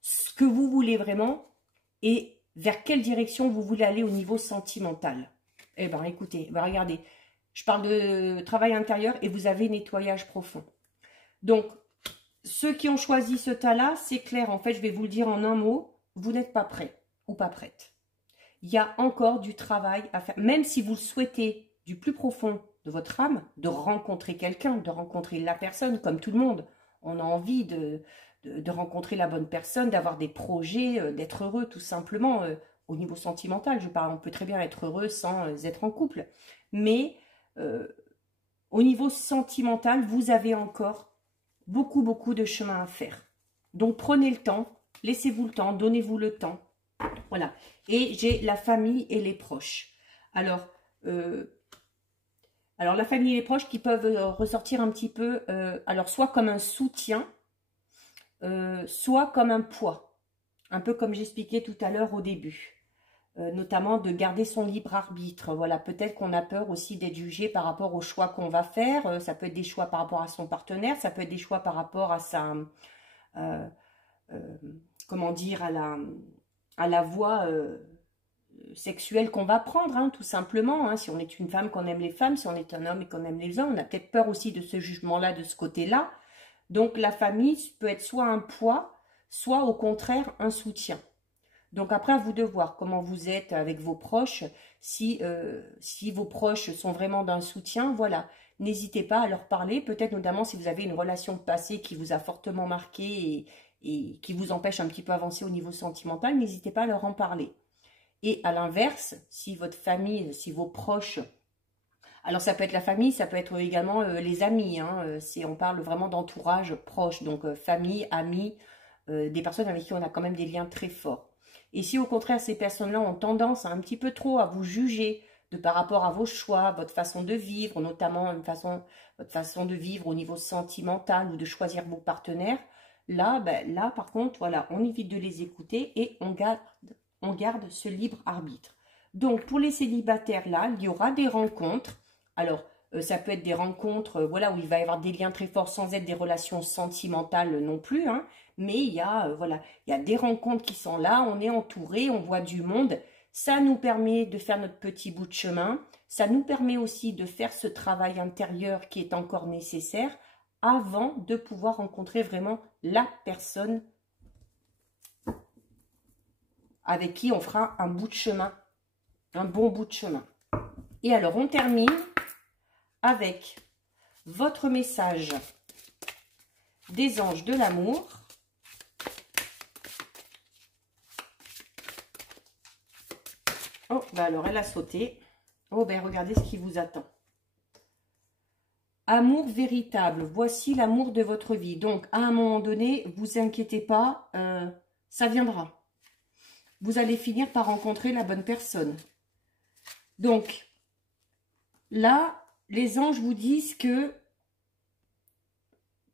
ce que vous voulez vraiment et vers quelle direction vous voulez aller au niveau sentimental. Eh bien, écoutez, regardez, je parle de travail intérieur et vous avez nettoyage profond. Donc, ceux qui ont choisi ce tas-là, c'est clair, en fait, je vais vous le dire en un mot, vous n'êtes pas prêt ou pas prête. Il y a encore du travail à faire, même si vous le souhaitez du plus profond de votre âme, de rencontrer quelqu'un, de rencontrer la personne, comme tout le monde. On a envie de rencontrer la bonne personne, d'avoir des projets, d'être heureux tout simplement. Au niveau sentimental, je parle, on peut très bien être heureux sans être en couple. Mais au niveau sentimental, vous avez encore beaucoup de chemin à faire. Donc prenez le temps, laissez-vous le temps, donnez-vous le temps. Voilà. Et j'ai la famille et les proches. Alors la famille et les proches qui peuvent ressortir un petit peu, alors soit comme un soutien, soit comme un poids. Un peu comme j'expliquais tout à l'heure au début. Notamment de garder son libre arbitre. Voilà, peut-être qu'on a peur aussi d'être jugé par rapport aux choix qu'on va faire. Ça peut être des choix par rapport à son partenaire, ça peut être des choix par rapport à sa, comment dire, à la voie sexuelle qu'on va prendre, hein, tout simplement. Hein. Si on est une femme, qu'on aime les femmes, si on est un homme et qu'on aime les hommes, on a peut-être peur aussi de ce jugement-là, de ce côté-là. Donc la famille peut être soit un poids, soit au contraire un soutien. Donc après, à vous de voir comment vous êtes avec vos proches. Si vos proches sont vraiment d'un soutien, voilà, n'hésitez pas à leur parler. Peut-être notamment si vous avez une relation passée qui vous a fortement marqué et qui vous empêche un petit peu avancer au niveau sentimental, n'hésitez pas à leur en parler. Et à l'inverse, si votre famille, si vos proches, alors ça peut être la famille, ça peut être également les amis, hein, si on parle vraiment d'entourage proche, donc famille, amis, des personnes avec qui on a quand même des liens très forts. Et si au contraire, ces personnes-là ont tendance à un petit peu trop à vous juger par rapport à vos choix, votre façon de vivre, notamment votre façon de vivre au niveau sentimental ou de choisir vos partenaires, là, là par contre, voilà, on évite de les écouter et on garde ce libre arbitre. Donc, pour les célibataires, là, il y aura des rencontres. Alors, ça peut être des rencontres voilà, où il va y avoir des liens très forts sans être des relations sentimentales non plus, hein. Mais il y a, voilà, il y a des rencontres qui sont là, on est entouré, on voit du monde. Ça nous permet de faire notre petit bout de chemin. Ça nous permet aussi de faire ce travail intérieur qui est encore nécessaire avant de pouvoir rencontrer vraiment la personne avec qui on fera un bout de chemin, un bon bout de chemin. Et alors, on termine avec votre message des anges de l'amour. Oh, bah alors elle a sauté. Oh ben regardez ce qui vous attend. Amour véritable, voici l'amour de votre vie. Donc à un moment donné, vous inquiétez pas, ça viendra. Vous allez finir par rencontrer la bonne personne. Donc là, les anges vous disent que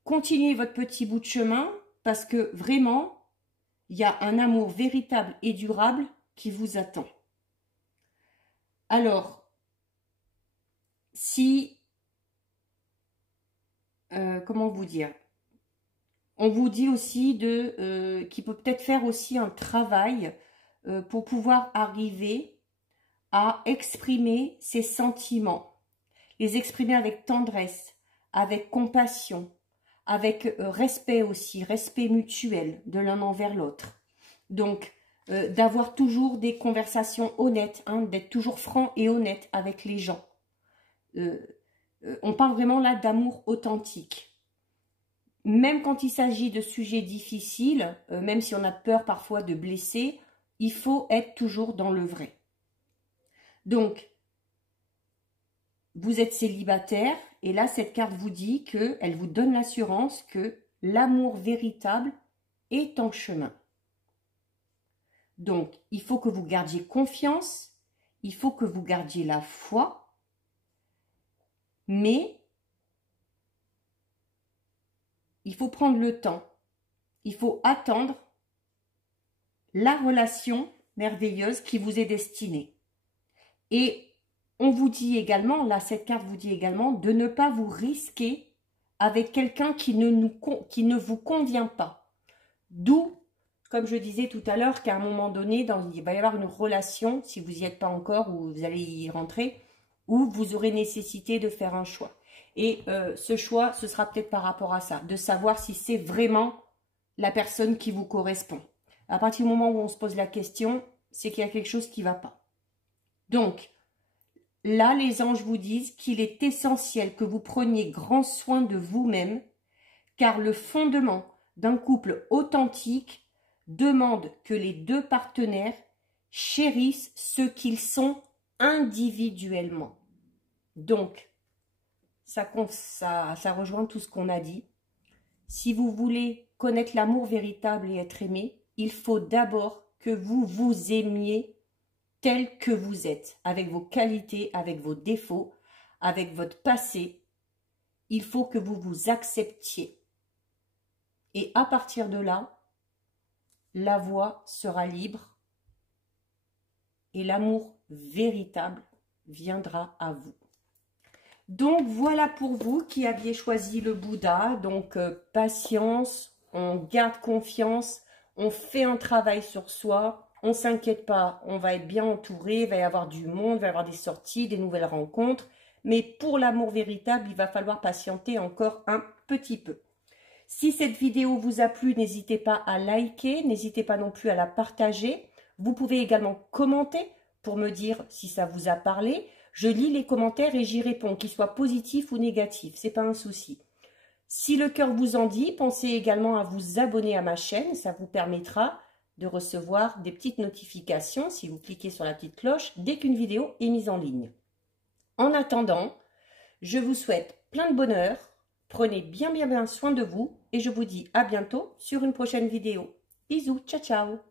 continuez votre petit bout de chemin parce que vraiment, il y a un amour véritable et durable qui vous attend. Alors, si, comment vous dire, on vous dit aussi qu'il peut peut-être faire aussi un travail pour pouvoir arriver à exprimer ses sentiments, les exprimer avec tendresse, avec compassion, avec respect aussi, respect mutuel de l'un envers l'autre. Donc, d'avoir toujours des conversations honnêtes, hein, d'être toujours franc et honnête avec les gens. On parle vraiment là d'amour authentique. Même quand il s'agit de sujets difficiles, même si on a peur parfois de blesser, il faut être toujours dans le vrai. Donc, vous êtes célibataire et là, cette carte vous dit qu'elle vous donne l'assurance que l'amour véritable est en chemin. Donc, il faut que vous gardiez confiance, il faut que vous gardiez la foi, mais il faut prendre le temps, il faut attendre la relation merveilleuse qui vous est destinée. Et on vous dit également, là cette carte vous dit également, de ne pas vous risquer avec quelqu'un qui ne vous convient pas. D'où, comme je disais tout à l'heure, qu'à un moment donné, il va y avoir une relation, si vous n'y êtes pas encore ou vous allez y rentrer, où vous aurez nécessité de faire un choix. Et ce choix, ce sera peut-être par rapport à ça, de savoir si c'est vraiment la personne qui vous correspond. À partir du moment où on se pose la question, c'est qu'il y a quelque chose qui ne va pas. Donc, là, les anges vous disent qu'il est essentiel que vous preniez grand soin de vous-même, car le fondement d'un couple authentique demande que les deux partenaires chérissent ce qu'ils sont individuellement. Donc, ça rejoint tout ce qu'on a dit. Si vous voulez connaître l'amour véritable et être aimé, il faut d'abord que vous vous aimiez tel que vous êtes, avec vos qualités, avec vos défauts, avec votre passé. Il faut que vous vous acceptiez. Et à partir de là, la voie sera libre et l'amour véritable viendra à vous. Donc voilà pour vous qui aviez choisi le Bouddha. Donc patience, on garde confiance, on fait un travail sur soi, on ne s'inquiète pas, on va être bien entouré, il va y avoir du monde, il va y avoir des sorties, des nouvelles rencontres. Mais pour l'amour véritable, il va falloir patienter encore un petit peu. Si cette vidéo vous a plu, n'hésitez pas à liker, n'hésitez pas non plus à la partager. Vous pouvez également commenter pour me dire si ça vous a parlé. Je lis les commentaires et j'y réponds, qu'ils soient positifs ou négatifs, c'est pas un souci. Si le cœur vous en dit, pensez également à vous abonner à ma chaîne, ça vous permettra de recevoir des petites notifications si vous cliquez sur la petite cloche dès qu'une vidéo est mise en ligne. En attendant, je vous souhaite plein de bonheur, prenez bien soin de vous et je vous dis à bientôt sur une prochaine vidéo. Bisous, ciao ciao.